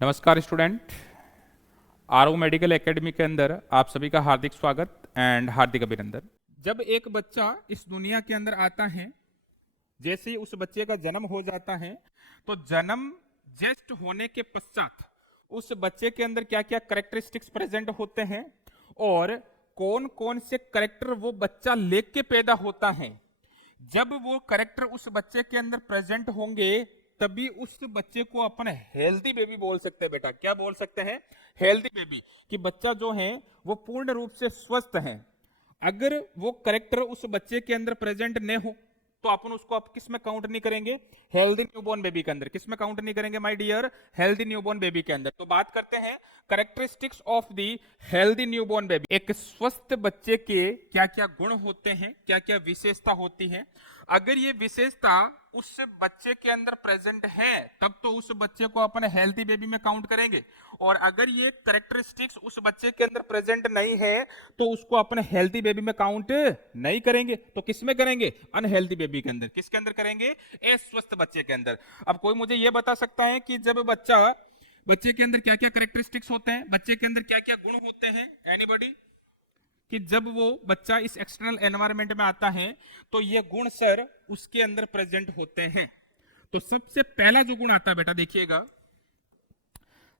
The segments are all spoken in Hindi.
नमस्कार स्टूडेंट। आरओ मेडिकल एकेडमी के अंदर आप सभी का हार्दिक स्वागत एंड हार्दिक अभिनंदन। जब एक बच्चा इस दुनिया के अंदर आता है, जैसे ही उस बच्चे का जन्म हो जाता है, तो जन्म जस्ट होने के पश्चात उस बच्चे के अंदर क्या क्या करेक्टरिस्टिक्स प्रेजेंट होते हैं और कौन कौन से करेक्टर वो बच्चा लेके पैदा होता है। जब वो करेक्टर उस बच्चे के अंदर प्रेजेंट होंगे तभी उस बच्चे को अपन हेल्दी बेबी बोल सकते हैं। बेटा क्या बोल सकते हैं? Healthy baby. कि बच्चा जो है वो पूर्ण रूप से स्वस्थ है। अगर वो करेक्टर उस बच्चे के अंदर प्रेजेंट नहीं हो तो अपन उसको आप किस में काउंट नहीं करेंगे? हेल्दी न्यूबॉर्न बेबी के अंदर। किस में काउंट नहीं करेंगे my dear? Healthy newborn baby के अंदर। तो बात करते हैं characteristics of the healthy newborn baby. एक स्वस्थ बच्चे के क्या क्या गुण होते हैं, क्या क्या विशेषता होती है। अगर ये विशेषता उस बच्चे के अंदर प्रेजेंट है तब तो उस बच्चे को अपन हेल्दी बेबी में काउंट करेंगे, और अगर ये करेक्टरिस्टिक्स उस बच्चे के अंदर प्रेजेंट नहीं है तो उसको अपन हेल्दी बेबी में काउंट नहीं करेंगे। तो किस में करेंगे? अनहेल्दी बेबी के अंदर। किसके अंदर करेंगे? स्वस्थ बच्चे के अंदर। अब कोई मुझे यह बता सकता है कि जब बच्चे के अंदर क्या क्या करेक्टरिस्टिक्स होते हैं, बच्चे के अंदर क्या क्या गुण होते हैं? एनीबॉडी? कि जब वो बच्चा इस एक्सटर्नल एनवायरनमेंट में आता है तो ये गुण सर उसके अंदर प्रेजेंट होते हैं। तो सबसे पहला जो गुण आता है बेटा देखिएगा,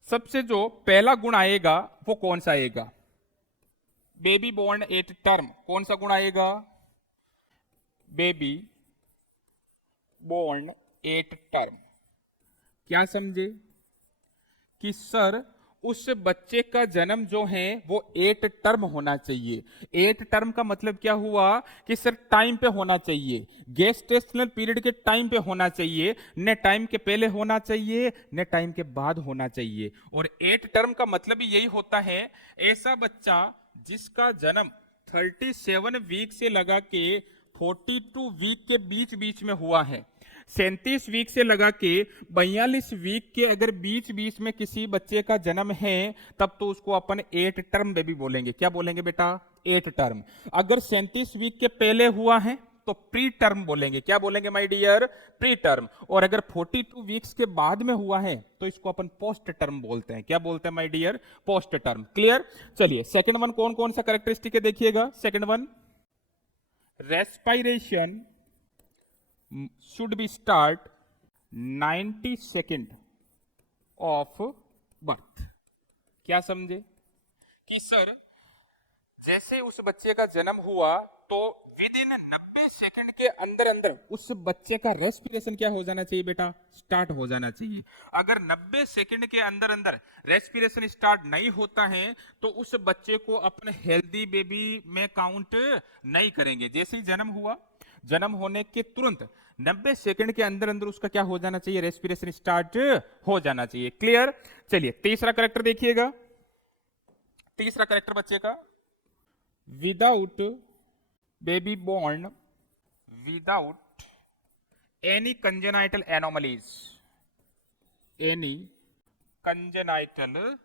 सबसे जो पहला गुण आएगा वो कौन सा आएगा? Baby born at term. कौन सा गुण आएगा? Baby born at term. क्या समझे कि सर उस बच्चे का जन्म जो है वो 8 टर्म होना चाहिए। 8 टर्म का मतलब क्या हुआ कि सर टाइम पे होना चाहिए, गेस्टेशनल पीरियड के टाइम पे होना चाहिए, न टाइम के पहले होना चाहिए न टाइम के बाद होना चाहिए। और 8 टर्म का मतलब ही यही होता है, ऐसा बच्चा जिसका जन्म 37 वीक से लगा के 42 वीक के बीच बीच में हुआ है। 37 वीक से लगा के 42 वीक के अगर बीच बीच में किसी बच्चे का जन्म है तब तो उसको अपन 8 टर्म बेबी बोलेंगे। क्या बोलेंगे बेटा? 8 टर्म। अगर 37 वीक के पहले हुआ है तो प्री टर्म बोलेंगे। क्या बोलेंगे माय डियर? Pre term. और अगर 42 वीक्स के बाद में हुआ है तो इसको अपन पोस्ट टर्म बोलते हैं। क्या बोलते हैं my dear? Post term. Clear? चलिए सेकंड वन कौन कौन सा कैरेक्टरिस्टिक है देखिएगा। Second one, respiration should be start 90 second of birth. क्या समझे कि सर जैसे उस बच्चे का जन्म हुआ तो विद इन 90 सेकेंड के अंदर अंदर उस बच्चे का रेस्पिरेशन क्या हो जाना चाहिए बेटा? स्टार्ट हो जाना चाहिए। अगर 90 सेकेंड के अंदर अंदर रेस्पिरेशन स्टार्ट नहीं होता है तो उस बच्चे को अपने हेल्दी बेबी में काउंट नहीं करेंगे। जैसे ही जन्म हुआ, जन्म होने के तुरंत 90 सेकंड के अंदर अंदर उसका क्या हो जाना चाहिए? रेस्पिरेशन स्टार्ट हो जाना चाहिए। क्लियर? चलिए तीसरा करेक्टर देखिएगा। तीसरा करेक्टर बच्चे का, without baby born without any congenital anomalies. Any congenital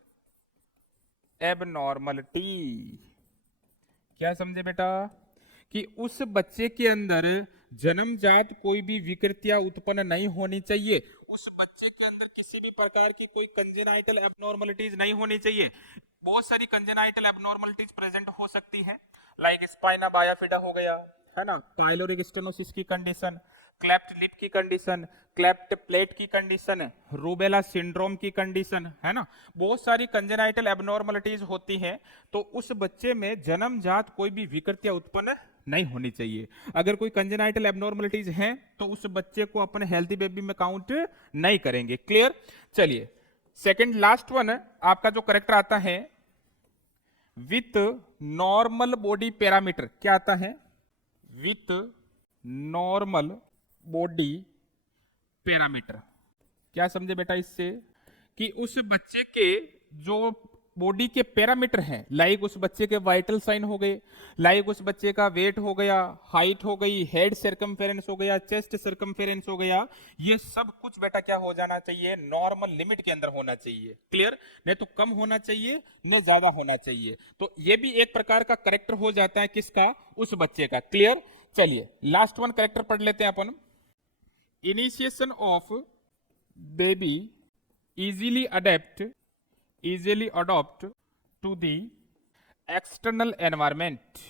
abnormality. क्या समझे बेटा? कि उस बच्चे के अंदर जन्मजात कोई भी विकृतियां उत्पन्न नहीं होनी चाहिए। उस बच्चे के अंदर किसी भी प्रकार की कोई कंजेनाइटल एबनॉर्मलिटीज नहीं होनी चाहिए। बहुत सारी कंजेनाइटल एबनॉर्मलिटीज प्रेजेंट हो सकती है, लाइक स्पाइना बायोफिडा हो गया, है ना, पाइलोरिक स्टेनोसिस की कंडीशन, क्लेफ्ट लिप की कंडीशन, क्लेफ्ट प्लेट की कंडीशन, रूबेला सिंड्रोम की कंडीशन, है ना। बहुत सारी कंजेनाइटल एबनॉर्मलिटीज होती है। तो उस बच्चे में जन्मजात कोई भी विकृतियां उत्पन्न नहीं होनी चाहिए। अगर कोई कंजेनाइटल एबनॉर्मलिटीज हैं तो उस बच्चे को अपन हेल्दी बेबी में काउंट नहीं करेंगे। क्लियर? चलिए सेकंड लास्ट वन आपका जो करेक्टर आता है, विथ नॉर्मल बॉडी पैरामीटर। क्या आता है? With normal body parameter. क्या समझे बेटा इससे? कि उस बच्चे के जो बॉडी के पैरामीटर हैं, लाइक उस बच्चे के वाइटल साइन हो गए, लाइक उस बच्चे का वेट हो गया, हाइट हो गई, हेड सर्कमफेरेंस हो गया, चेस्ट सर्कमफेरेंस हो गया, ये सब कुछ बेटा क्या हो जाना चाहिए? नॉर्मल लिमिट के अंदर होना चाहिए। क्लियर? नहीं तो कम होना चाहिए न ज्यादा होना चाहिए। तो ये भी एक प्रकार का करेक्टर हो जाता है किसका? उस बच्चे का। क्लियर? चलिए लास्ट वन करेक्टर पढ़ लेते हैं अपन। Initiation of baby easily adopt to the external environment,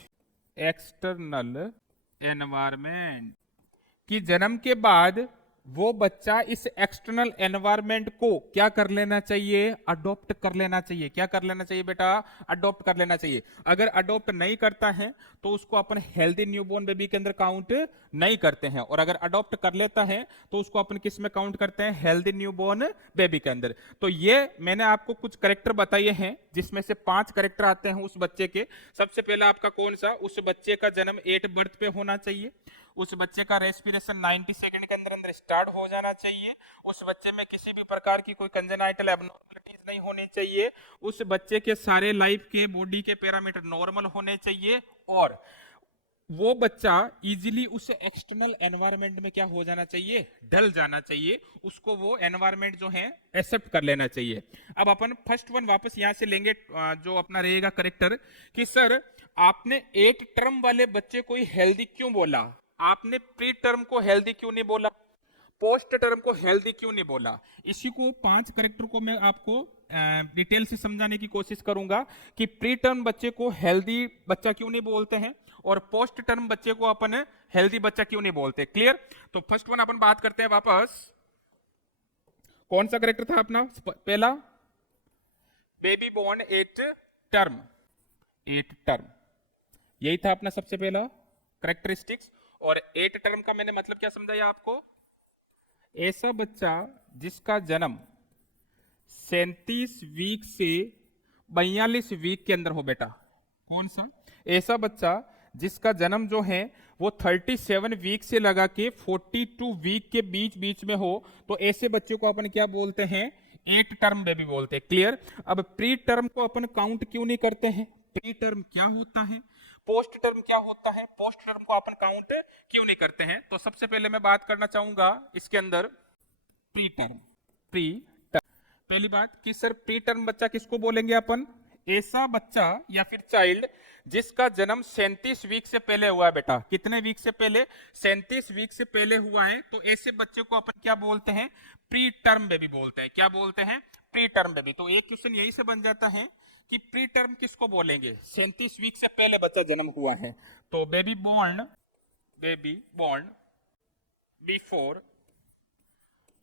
कि जन्म के बाद वो बच्चा इस एक्सटर्नल एनवायरमेंट को क्या कर लेना चाहिए, अडॉप्ट कर लेना चाहिए। क्या कर लेना चाहिए बेटा, अडॉप्ट कर लेना चाहिए। अगर अडॉप्ट नहीं करता है तो उसको अपन हेल्दी न्यूबॉर्न बेबी के अंदर काउंट नहीं करते हैं, और अगर अडॉप्ट कर लेता है तो उसको अपन किस में काउंट करते हैं, हेल्दी न्यूबॉर्न बेबी के अंदर। तो ये मैंने आपको कुछ करेक्टर बताए हैं जिसमें से 5 करेक्टर आते हैं उस बच्चे के। सबसे पहला आपका कौन सा, उस बच्चे का जन्म 8 बर्थ पे होना चाहिए, उस बच्चे का रेस्पिरेशन 90 सेकंड के अंदर अंदर स्टार्ट हो जाना चाहिए, उस बच्चे में किसी भी प्रकार की कोई कंजेनाइटल एबनॉर्मलिटीज नहीं होनी चाहिए, उस बच्चे के सारे लाइफ के बॉडी के पैरामीटर नॉर्मल होने चाहिए, और वो बच्चा इजीली उस एक्सटर्नल एनवायरनमेंट में क्या हो जाना चाहिए, ढल जाना चाहिए, उसको वो एनवायरनमेंट जो है एक्सेप्ट कर लेना चाहिए। अब अपन फर्स्ट वन वापस यहां से लेंगे, जो अपना रहेगा करेक्टर, कि सर आपने 8 टर्म वाले बच्चे को ही हेल्दी क्यों बोला, आपने प्री टर्म को हेल्दी क्यों नहीं बोला, पोस्ट टर्म को हेल्दी क्यों नहीं बोला। इसी को 5 करेक्टर को मैं आपको डिटेल से समझाने की कोशिश करूंगा कि प्री टर्म बच्चे को हेल्दी बच्चा क्यों नहीं बोलते हैं और पोस्ट टर्म बच्चे को अपन हेल्दी बच्चा क्यों नहीं बोलते। क्लियर। तो फर्स्ट वन अपन बात करते हैं वापस, कौन सा करेक्टर था अपना, पहला बेबी बोर्न 8 टर्म, यही था अपना सबसे पहला करेक्टरिस्टिक्स। और 8 टर्म का मैंने मतलब क्या समझाया आपको, ऐसा बच्चा जिसका जन्म 37 वीक से 42 वीक के अंदर हो बेटा, कौन सा, ऐसा बच्चा जिसका जन्म जो है वो 37 वीक से लगा के 42 वीक के बीच बीच में हो, तो ऐसे बच्चे को अपन क्या बोलते हैं, 8 टर्म बेबी बोलते हैं। क्लियर। अब प्री टर्म को अपन काउंट क्यों नहीं करते हैं, प्री टर्म क्या होता है, पोस्ट टर्म क्या होता है, पोस्ट टर्म को अपन काउंट क्यों नहीं करते हैं। तो सबसे पहले मैं बात करना चाहूंगा इसके अंदर प्री टर्म। पहली बात कि सर प्री टर्म बच्चा किसको बोलेंगे अपन, ऐसा बच्चा या फिर चाइल्ड जिसका जन्म 37 वीक से पहले हुआ है बेटा, कितने वीक से पहले, 37 वीक से पहले हुआ है, तो ऐसे बच्चे को अपन क्या बोलते हैं, प्री टर्म बेबी बोलते हैं। क्या बोलते हैं, प्री टर्म बेबी। तो एक क्वेश्चन यही से बन जाता है कि प्री टर्म किसको बोलेंगे, 37 वीक से पहले बच्चा जन्म हुआ है, तो baby born before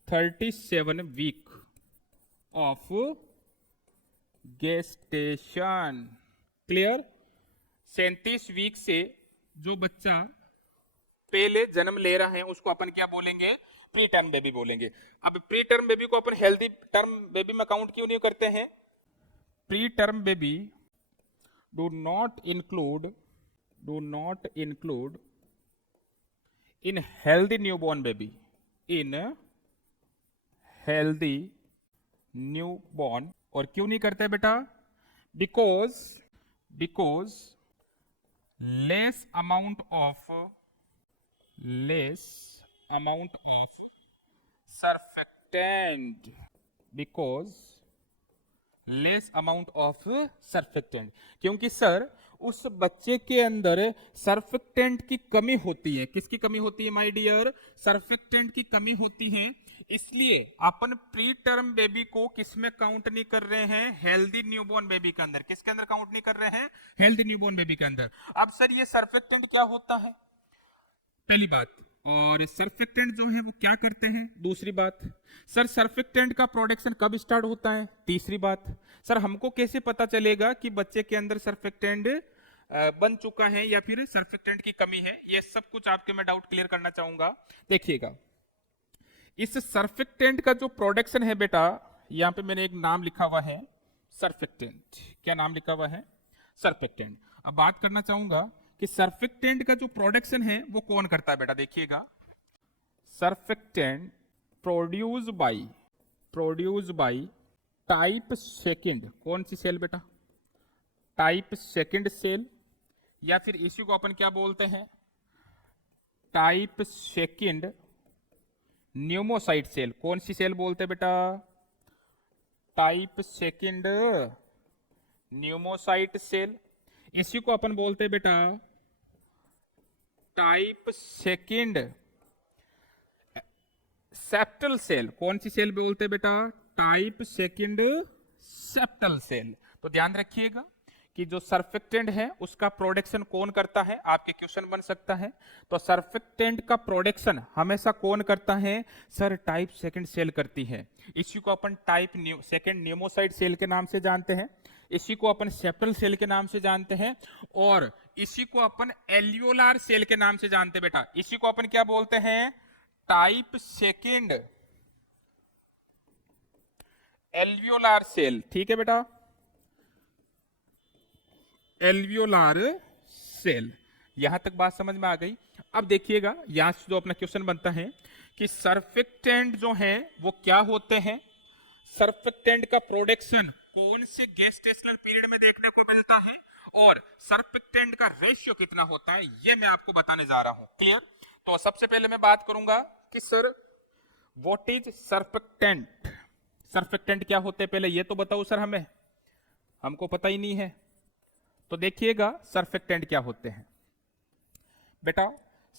37 week of gestation. Clear. 37 week से जो बच्चा पहले जन्म ले रहा है उसको अपन क्या बोलेंगे, प्री टर्म बेबी बोलेंगे। अब प्री टर्म बेबी को अपन हेल्दी टर्म बेबी में काउंट क्यों नहीं करते हैं, pre term baby do not include in healthy newborn baby, in healthy newborn. और क्यों नहीं करते बेटा, because less amount of surfactant, क्योंकि सर उस बच्चे के अंदर सर्फेक्टेंट की कमी होती है। किसकी कमी होती है माय डियर, सर्फेक्टेंट की कमी होती है, इसलिए अपन प्री टर्म बेबी को किसमें काउंट नहीं कर रहे हैं, हेल्दी न्यूबॉर्न बेबी के अंदर। किसके अंदर काउंट नहीं कर रहे हैं, हेल्दी न्यूबॉर्न बेबी के अंदर। अब सर ये सर्फेक्टेंट क्या होता है, पहली बात, और सर्फेक्टेंट जो है वो क्या करते हैं, दूसरी बात, सर सर्फेक्टेंट का प्रोडक्शन कब स्टार्ट होता है, तीसरी बात, सर हमको कैसे पता चलेगा कि बच्चे के अंदर सर्फेक्टेंट बन चुका है या फिर सर्फेक्टेंट की कमी है, ये सब कुछ आपके मैं डाउट क्लियर करना चाहूंगा। देखिएगा इस सर्फेक्टेंट का जो प्रोडक्शन है बेटा, यहां पे मैंने एक नाम लिखा हुआ है सर्फेक्टेंट। क्या नाम लिखा हुआ है, सर्फेक्टेंट। अब बात करना चाहूंगा कि सर्फेक्टेंट का जो प्रोडक्शन है वो कौन करता है बेटा, देखिएगा surfactant produce by type second, कौन सी सेल बेटा, टाइप सेकंड सेल, या फिर इसी को अपन क्या बोलते हैं, टाइप सेकंड न्यूमोसाइट सेल। कौन सी सेल बोलते हैं बेटा, टाइप सेकंड न्यूमोसाइट सेल। इसी को अपन बोलते हैं बेटा टाइप सेकंड सेप्टल सेल। कौन सी सेल बोलते हैं बेटा, टाइप सेकंड सेप्टल सेल। तो ध्यान रखिएगा कि जो सर्फेक्टेंट है उसका प्रोडक्शन कौन करता है, आपके क्वेश्चन बन सकता है। तो सर्फेक्टेंट का प्रोडक्शन हमेशा कौन करता है सर, टाइप सेकंड सेल करती है। इसी को अपन टाइप सेकंड न्यूमोसाइट सेल के नाम से जानते हैं, इसी को अपन सेप्टल सेल के नाम से जानते हैं, और इसी को अपन एल्वियोलार सेल के नाम से जानते हैं बेटा। इसी को अपन क्या बोलते हैं, टाइप सेकंड एल्वियोलार सेल। ठीक है बेटा, एल्वियोलार सेल। यहां तक बात समझ में आ गई। अब देखिएगा यहां से जो अपना क्वेश्चन बनता है कि सर्फेक्टेंट जो है वो क्या होते हैं, सर्फेक्टेंट का प्रोडक्शन कौन से गेस्टेशनल पीरियड में देखने को मिलता है, और सर्फेक्टेंट का रेशियो कितना होता है, ये मैं आपको बताने जा रहा हूं। क्लियर? तो सबसे पहले मैं बात करूंगा कि sir what is surfactant. Surfactant क्या होते हैं पहले ये तो बताओ सर, हमें हमको पता ही नहीं है। तो देखिएगा सर्फेक्टेंट क्या होते हैं बेटा।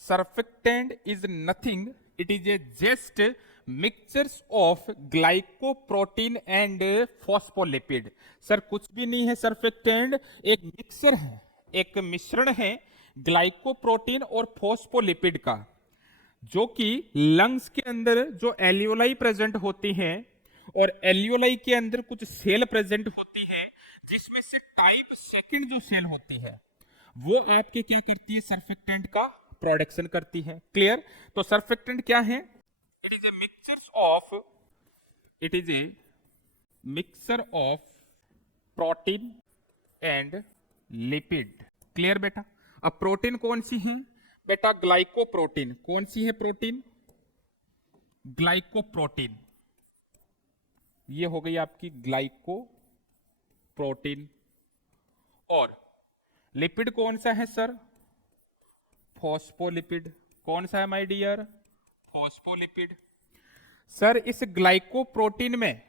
Surfactant is nothing, it is a just mixtures of glycoprotein and phospholipid. Sir कुछ भी नहीं है सर्फेक्टेंट, एक मिक्सर है, एक मिश्रण है ग्लाइकोप्रोटीन और फॉस्फोलिपिड का, जो कि लंग्स के अंदर जो एल्वियोलाई प्रेजेंट होती हैं, और एल्वियोलाई के अंदर कुछ सेल प्रेजेंट होती है, जिसमें से टाइप सेकंड जो सेल होती है वो आपके क्या करती है, सर्फेक्टेंट का प्रोडक्शन करती है। क्लियर? तो सर्फेक्टेंट क्या है, it is a mixer of protein and lipid. Clear बेटा? अब प्रोटीन कौन सी है बेटा, ग्लाइकोप्रोटीन। कौन सी है प्रोटीन, ग्लाइकोप्रोटीन। ये हो गई आपकी ग्लाइकोप्रोटीन। और लिपिड कौन सा है सर, फॉस्फोलिपिड। कौन सा है माय डियर, फॉस्फोलिपिड। सर इस ग्लाइकोप्रोटीन में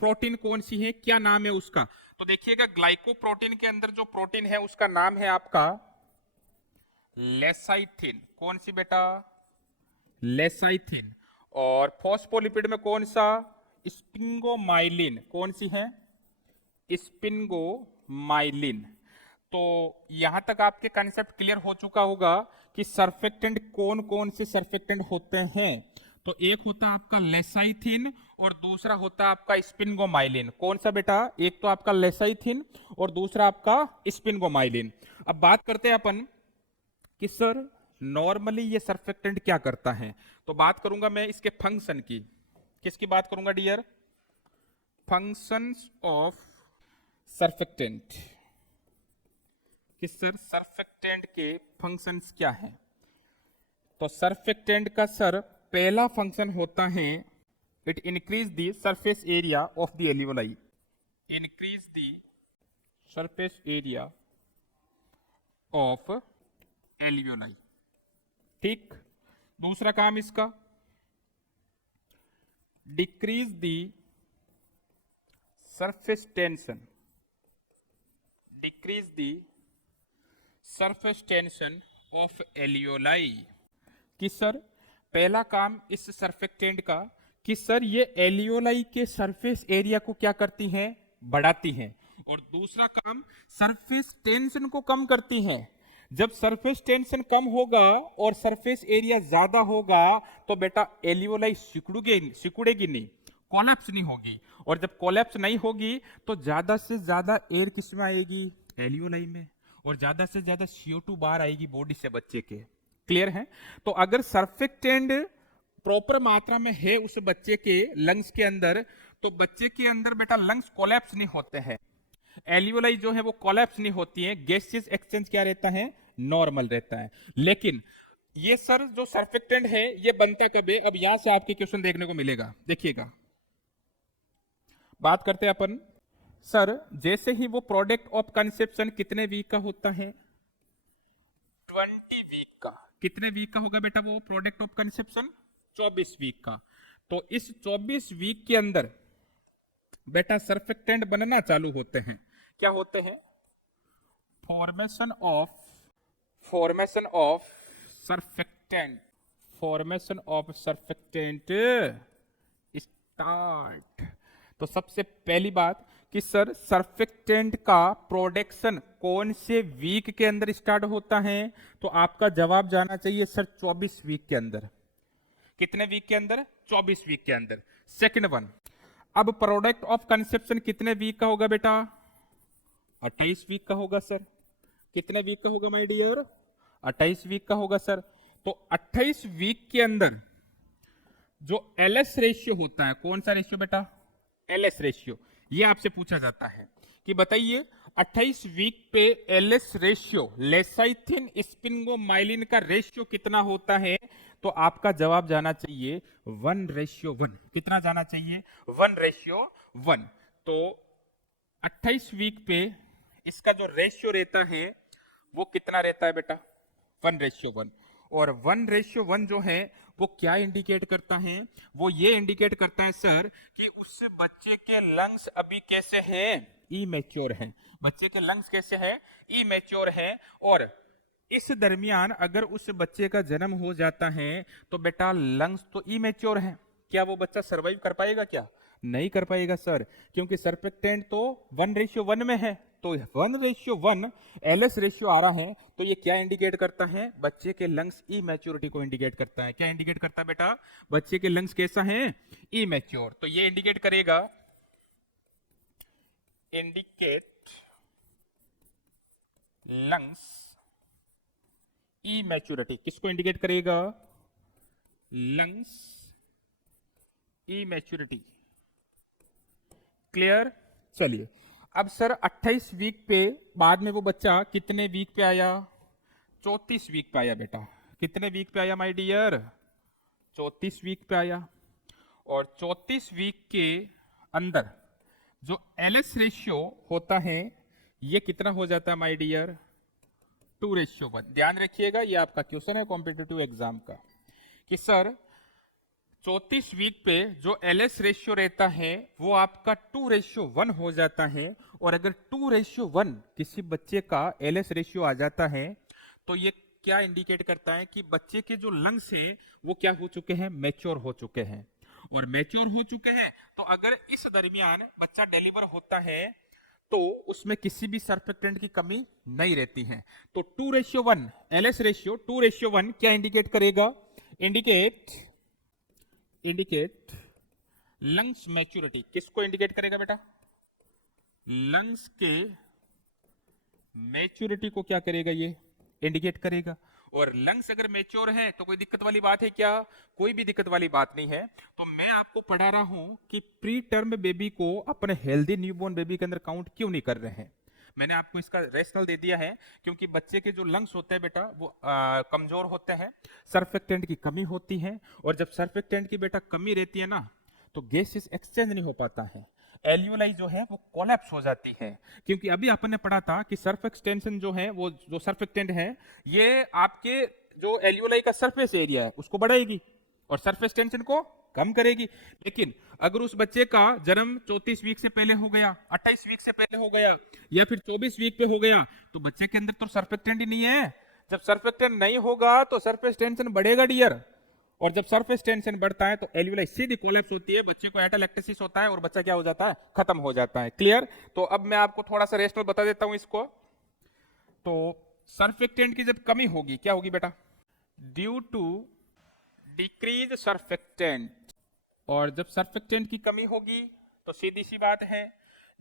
प्रोटीन कौन सी है, क्या नाम है उसका? तो देखिएगा ग्लाइकोप्रोटीन के अंदर जो प्रोटीन है उसका नाम है आपका लेसाइथिन। कौन सी बेटा, लेसाइथिन। और फॉस्फोलिपिड में कौन सा, स्पिंगोमाइलिन। कौन सी है, स्पिंगोमाइलिन। तो यहां तक आपके कंसेप्ट क्लियर हो चुका होगा कि सर्फेक्टेंट कौन कौन से सर्फेक्टेंट होते हैं। तो एक होता आपका लेसाइथिन और दूसरा होता आपका स्पिंगोमाइलिन। कौन सा बेटा, एक तो आपका लेसाइथिन और दूसरा आपका स्पिंगोमाइलिन। अब बात करते हैं अपन कि सर नॉर्मली ये सर्फेक्टेंट क्या करता है। तो बात करूंगा मैं इसके फंक्शन की। किसकी बात करूंगा डियर, फंक्शंस ऑफ सर्फेक्टेंट। कि सर सर्फेक्टेंट के फंक्शंस क्या हैं। तो सर्फेक्टेंट का सर पहला फंक्शन होता है, it increase the surface area of the alveoli. Increase the surface area of alveoli. ठीक। दूसरा काम इसका, decrease the surface tension. Decrease the surface tension of alveoli. कि सर पहला काम इस सर्फेक्टेंट का कि सर ये एल्वियोलाई के सरफेस एरिया को क्या करती हैं, बढ़ाती हैं। और दूसरा काम सरफेस टेंशन को कम करती हैं। जब सरफेस टेंशन कम होगा और सरफेस एरिया ज्यादा होगा तो बेटा एल्वियोलाई सिकुड़ेगी नहीं, कोलैप्स नहीं होगी। और जब कोलैप्स नहीं होगी तो ज्यादा से ज्यादा एयर किसमें आएगी, एल्वियोलाई में, और ज्यादा से ज्यादा CO2 बाहर आएगी बॉडी से बच्चे के। क्लियर है? तो अगर सर्फेक्टेंट प्रॉपर मात्रा में है उस बच्चे के लंग्स के अंदर, तो बच्चे के अंदर बेटा लंग्स कोलैप्स नहीं होते हैं, एल्वियोलाई जो है वो कोलैप्स नहीं होती है, गैसियस एक्सचेंज क्या रहता है, नॉर्मल रहता है। लेकिन ये सर जो सर्फेक्टेंट है ये बनता कब है, अब यहां से आपके क्वेश्चन देखने को मिलेगा। देखिएगा बात करते हैं अपन सर, जैसे ही वो प्रोडक्ट ऑफ कंसेप्शन कितने वीक का होता है, 20 वीक का। कितने वीक का होगा बेटा वो प्रोडक्ट ऑफ कंसेप्शन, 24 वीक का। तो इस 24 वीक के अंदर बेटा सर्फेक्टेंट बनना चालू होते हैं। क्या होते हैं, formation of surfactant. Formation of surfactant start. तो सबसे पहली बात कि सर सर्फेक्टेंट का प्रोडक्शन कौन से वीक के अंदर स्टार्ट होता है, तो आपका जवाब जाना चाहिए सर 24 वीक के अंदर। कितने वीक के अंदर? 24 वीक के अंदर। सेकंड वन, अब प्रोडक्ट ऑफ कंसेप्शन कितने वीक का होगा बेटा? 28 वीक का होगा सर। कितने वीक का होगा माय डियर? 28 वीक का होगा सर। तो 28 वीक के अंदर जो एलएस रेशियो होता है, कौन सा रेशियो बेटा? LS ratio. ये आपसे पूछा जाता है कि बताइए 28 वीक पे एलएस रेशियो, लेसाइथिन स्पिंगोमाइलिन का रेशियो कितना होता है? तो आपका जवाब जाना चाहिए 1:1। कितना जाना चाहिए? 1:1। तो 28 वीक पे इसका जो रेशियो रहता है वो कितना रहता है बेटा? 1:1। और 1:1 जो है वो क्या इंडिकेट करता है? वो ये इंडिकेट करता है सर कि उस बच्चे के लंग्स अभी कैसे हैं? इमेच्योर हैं। बच्चे के लंग्स कैसे हैं? इमेच्योर हैं। और इस दरमियान अगर उस बच्चे का जन्म हो जाता है तो बेटा लंग्स तो इमेच्योर हैं, क्या वो बच्चा सरवाइव कर पाएगा? क्या नहीं कर पाएगा सर, क्योंकि सर्फेक्टेंट तो 1:1 में है। तो 1:1 एलएस रेशियो आ रहा है, तो ये क्या इंडिकेट करता है? बच्चे के लंग्स इमेच्योरिटी को इंडिकेट करता है। क्या इंडिकेट करता है बेटा? बच्चे के लंग्स कैसा है? इमेच्योर। तो ये इंडिकेट करेगा, इंडिकेट लंग्स इमेच्योरिटी। किसको इंडिकेट करेगा? Lungs immaturity. क्लियर? चलिए, अब सर 28 वीक पे बाद में वो बच्चा कितने वीक पे आया? 34 वीक पे आया बेटा। कितने वीक पे आया माय डियर? 34 वीक पे आया। और 34 वीक के अंदर जो एलएस रेशियो होता है ये कितना हो जाता है माय डियर? 2:1। ध्यान रखिएगा, ये आपका क्वेश्चन है कॉम्पिटिटिव एग्जाम का कि सर 34 वीक पे जो एलएस रेशियो रहता है वो आपका 2:1 हो जाता है। और अगर 2:1 किसी बच्चे का एलएस रेशियो आ जाता है तो ये क्या इंडिकेट करता है कि बच्चे के जो लंग्स है वो क्या हो चुके हैं? मैच्योर हो चुके हैं। और मैच्योर हो चुके हैं तो अगर इस दरमियान बच्चा डिलीवर होता है तो उसमें किसी भी सर्फेक्टेंट की कमी नहीं रहती है। तो 2:1 एलएस रेशियो 2:1 क्या इंडिकेट करेगा? Indicate lungs maturity. किसको इंडिकेट करेगा बेटा? लंग्स के मैच्योरिटी को क्या करेगा? ये इंडिकेट करेगा। और लंग्स अगर मैच्योर है तो कोई दिक्कत वाली बात है क्या? कोई भी दिक्कत वाली बात नहीं है। तो मैं आपको पढ़ा रहा हूं कि प्री टर्म बेबी को अपने हेल्दी न्यूबॉर्न बेबी के अंदर काउंट क्यों नहीं कर रहे हैं। मैंने आपको इसका रेशनल दे दिया है, क्योंकि बच्चे के जो लंग्स होते हैं बेटा वो कमजोर होते हैं, सर्फेक्टेंट की कमी होती है। और जब सर्फेक्टेंट की बेटा कमी रहती है ना तो गैसेस एक्सचेंज नहीं हो पाता है, एल्यूलाई जो है वो कोलैप्स हो जाती है। क्योंकि अभी अपन ने पढ़ा था कि सर्फ एक्सटेंशन जो है वो जो सर्फेक्टेंट है ये आपके जो एल्यूलाई का सरफेस एरिया है उसको बढ़ाएगी और सरफेस टेंशन को कम करेगी। लेकिन अगर उस बच्चे का जन्म 34 वीक से पहले हो गया, 28 वीक से पहले हो गया या फिर 24 वीक पे हो गया तो बच्चे के अंदर तो सर्फेक्टेंट ही नहीं है। जब सर्फेक्टेंट नहीं होगा तो सरफेस टेंशन बढ़ेगा डियर, और जब सरफेस टेंशन बढ़ता है तो एल्यूलाई सीधी कोलैप्स होती है, बच्चे को एटलैक्टेसिस होता है और बच्चा क्या हो जाता है? खत्म हो जाता है। क्लियर? तो अब मैं आपको थोड़ा सा रेशनल बता देता हूं इसको। तो सर्फेक्टेंट की जब कमी होगी क्या होगी बेटा? Due to decrease surfactant. और जब सर्फेक्टेंट की कमी होगी तो सीधी सी बात है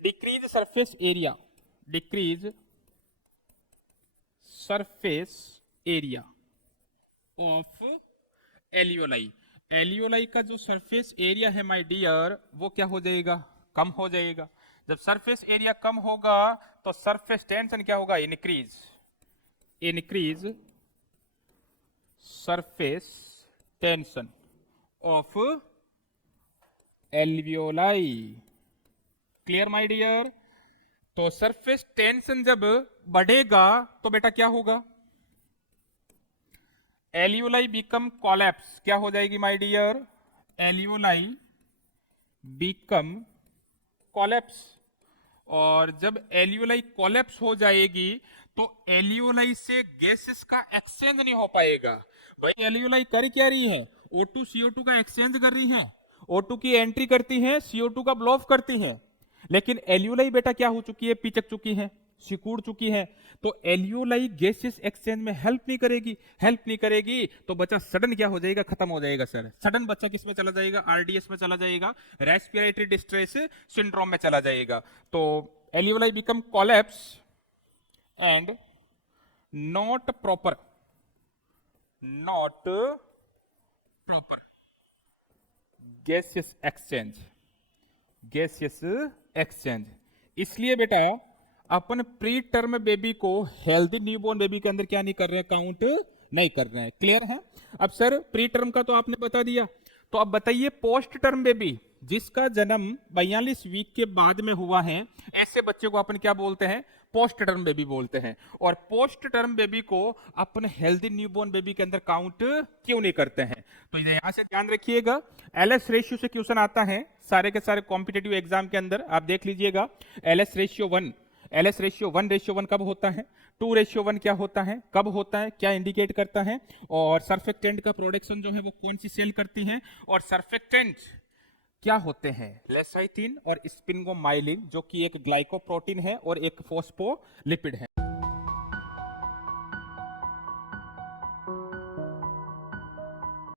decrease surface area, decrease surface area of alveoli. Alveoli का जो सरफेस एरिया है माय डियर वो क्या हो जाएगा? कम हो जाएगा। जब सरफेस एरिया कम होगा तो सरफेस टेंशन क्या होगा? Increase, increase surface tension of alveoli. Clear my dear? तो सरफेस टेंशन जब बढ़ेगा तो बेटा क्या होगा? Alveoli become collapse. क्या हो जाएगी my dear? Alveoli become collapse. और जब एल्यूलाई कोलैप्स हो जाएगी तो एल्यूलाई से गैसेस का एक्सचेंज नहीं हो पाएगा। भाई एल्यूलाई कर क्या रही है? O2 CO2 का एक्सचेंज कर रही है, O2 की एंट्री करती हैं, CO2 का ब्लो ऑफ करती हैं, लेकिन एल्यूलाई बेटा क्या हो चुकी है, पिचक चुकी है, सिकुड़ चुकी है। तो एल्यूलाई गैसेस एक्सचेंज में हेल्प नहीं करेगी, हेल्प नहीं करेगी तो बच्चा सडन क्या हो जाएगा, खत्म हो जाएगा सर। सडन बच्चा किस में चला जाएगा, RDS में चला जाएगा, रेस्पिरेटरी डिस्ट्रेस सिंड्रोम में चला जाएगा। तो एल्यूलाई become collapse and not proper gaseous exchange. इसलिए बेटा अपन प्री टर्म बेबी को हेल्दी न्यूबॉर्न बेबी के अंदर क्या नहीं कर रहे हैं, काउंट नहीं कर रहे हैं। क्लियर है? अब सर प्री टर्म का तो आपने बता दिया, तो अब बताइए पोस्ट टर्म बेबी जिसका जन्म 42 वीक के बाद में हुआ है, ऐसे बच्चे को अपन क्या बोलते हैं, पोस्ट टर्म बेबी बोलते हैं। और पोस्ट टर्म बेबी को अपन हेल्दी न्यूबॉर्न बेबी के अंदर काउंट क्यों नहीं करते हैं? तो यहां से ध्यान रखिएगा, LS रेशियो से क्वेश्चन आता है सारे के सारे कॉम्पिटेटिव एग्जाम के अंदर। आप देख लीजिएगा LS रेशियो 1 कब होता है, 2:1 क्या होता है, कब होता है, क्या इंडिकेट करता है, और सर्फेक्टेंट का प्रोडक्शन जो है वो कौन सी सेल करती है, और सर्फेक्टेंट क्या होते हैं, लेसाइथिन और स्पिंगोमाइलिन, जो कि एक ग्लाइकोप्रोटीन है और एक फोस्फोलिपिड है।